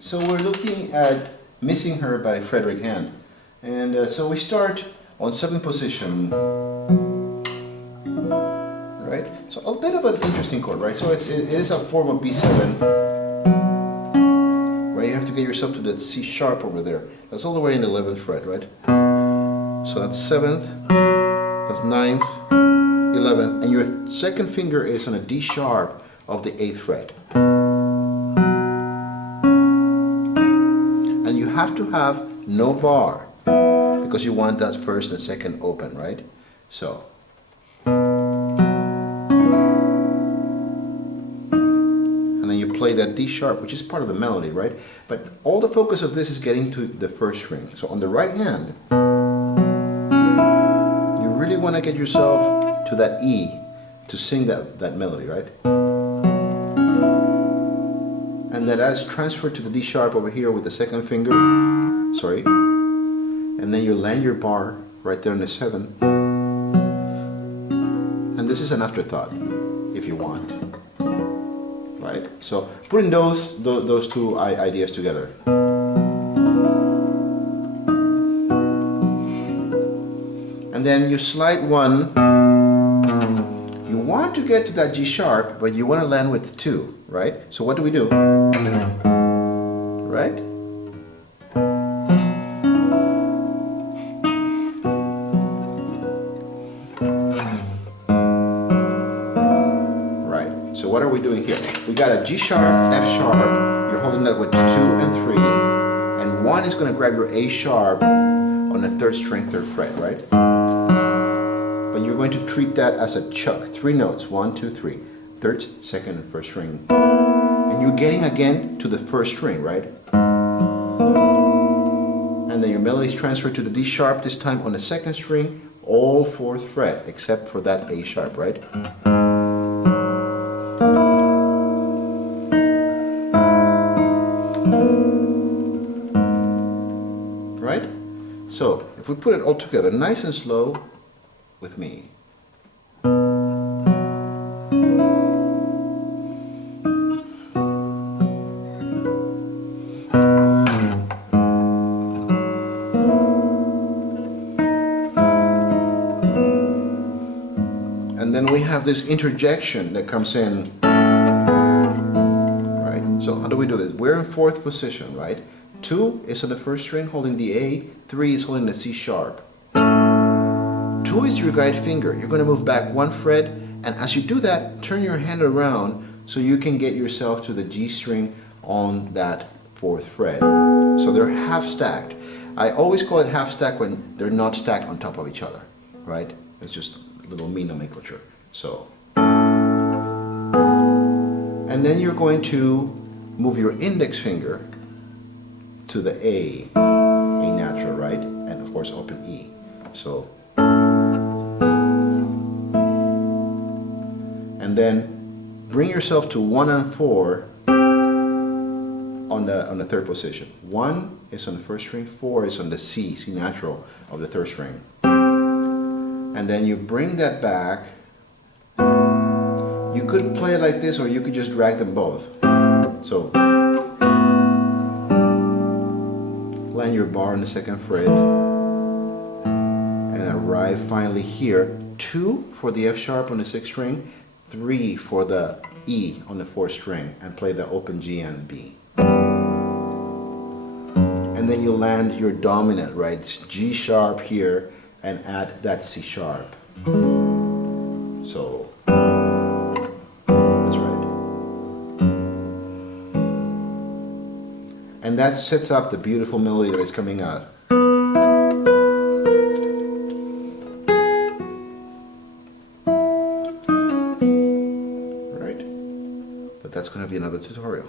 So we're looking at Missing Her by Frederic Hand. And so we start on 7th position, right? So a bit of an interesting chord, right? So it is a form of B7, right? You have to get yourself to that C sharp over there. That's all the way in the 11th fret, right? So that's 7th, that's 9th, 11th, and your second finger is on a D sharp of the 8th fret. And you have to have no bar because you want that first and second open, right? So. And then you play that D sharp, which is part of the melody, right? But all the focus of this is getting to the first string. So on the right hand, you really want to get yourself to that E to sing that melody, right? And then that's transferred to the D sharp over here with the second finger, sorry. And then you land your bar right there in the 7. And this is an afterthought, if you want, right? So putting those two ideas together. And then you slide one. You want to get to that G sharp, but you want to land with 2, right? So what do we do? Right? Right. So what are we doing here? We got a G sharp, F sharp. You're holding that with 2 and 3, and 1 is going to grab your A sharp on the 3rd string, 3rd fret, right? But you're going to treat that as a chuck. 3 notes, 1, 2, 3. 3rd, 2nd, and 1st string. And you're getting again to the 1st string, right? And then your melody is transferred to the D sharp, this time on the 2nd string, all 4th fret, except for that A sharp, right? Right? So, if we put it all together, nice and slow, with me. And then we have this interjection that comes in, right? So how do we do this? We're in 4th position, right? 2 is on the 1st string holding the A, 3 is holding the C sharp. 2 is your guide finger. You're going to move back 1 fret, and as you do that, turn your hand around so you can get yourself to the G string on that 4th fret. So they're half stacked. I always call it half stacked when they're not stacked on top of each other, right? It's just a little mean nomenclature. So. And then you're going to move your index finger to the A natural, right? And of course open E. So. And then bring yourself to 1 and 4 on the 3rd position. 1 is on the 1st string, 4 is on the C natural of the 3rd string. And then you bring that back. You could play it like this, or you could just drag them both. So land your bar on the 2nd fret and arrive finally here. 2 for the F sharp on the 6th string, 3 for the E on the 4th string, and play the open G and B. And then you land your dominant, right? G sharp here, and add that C sharp. So that's right. And that sets up the beautiful melody that is coming out. But that's going to be another tutorial.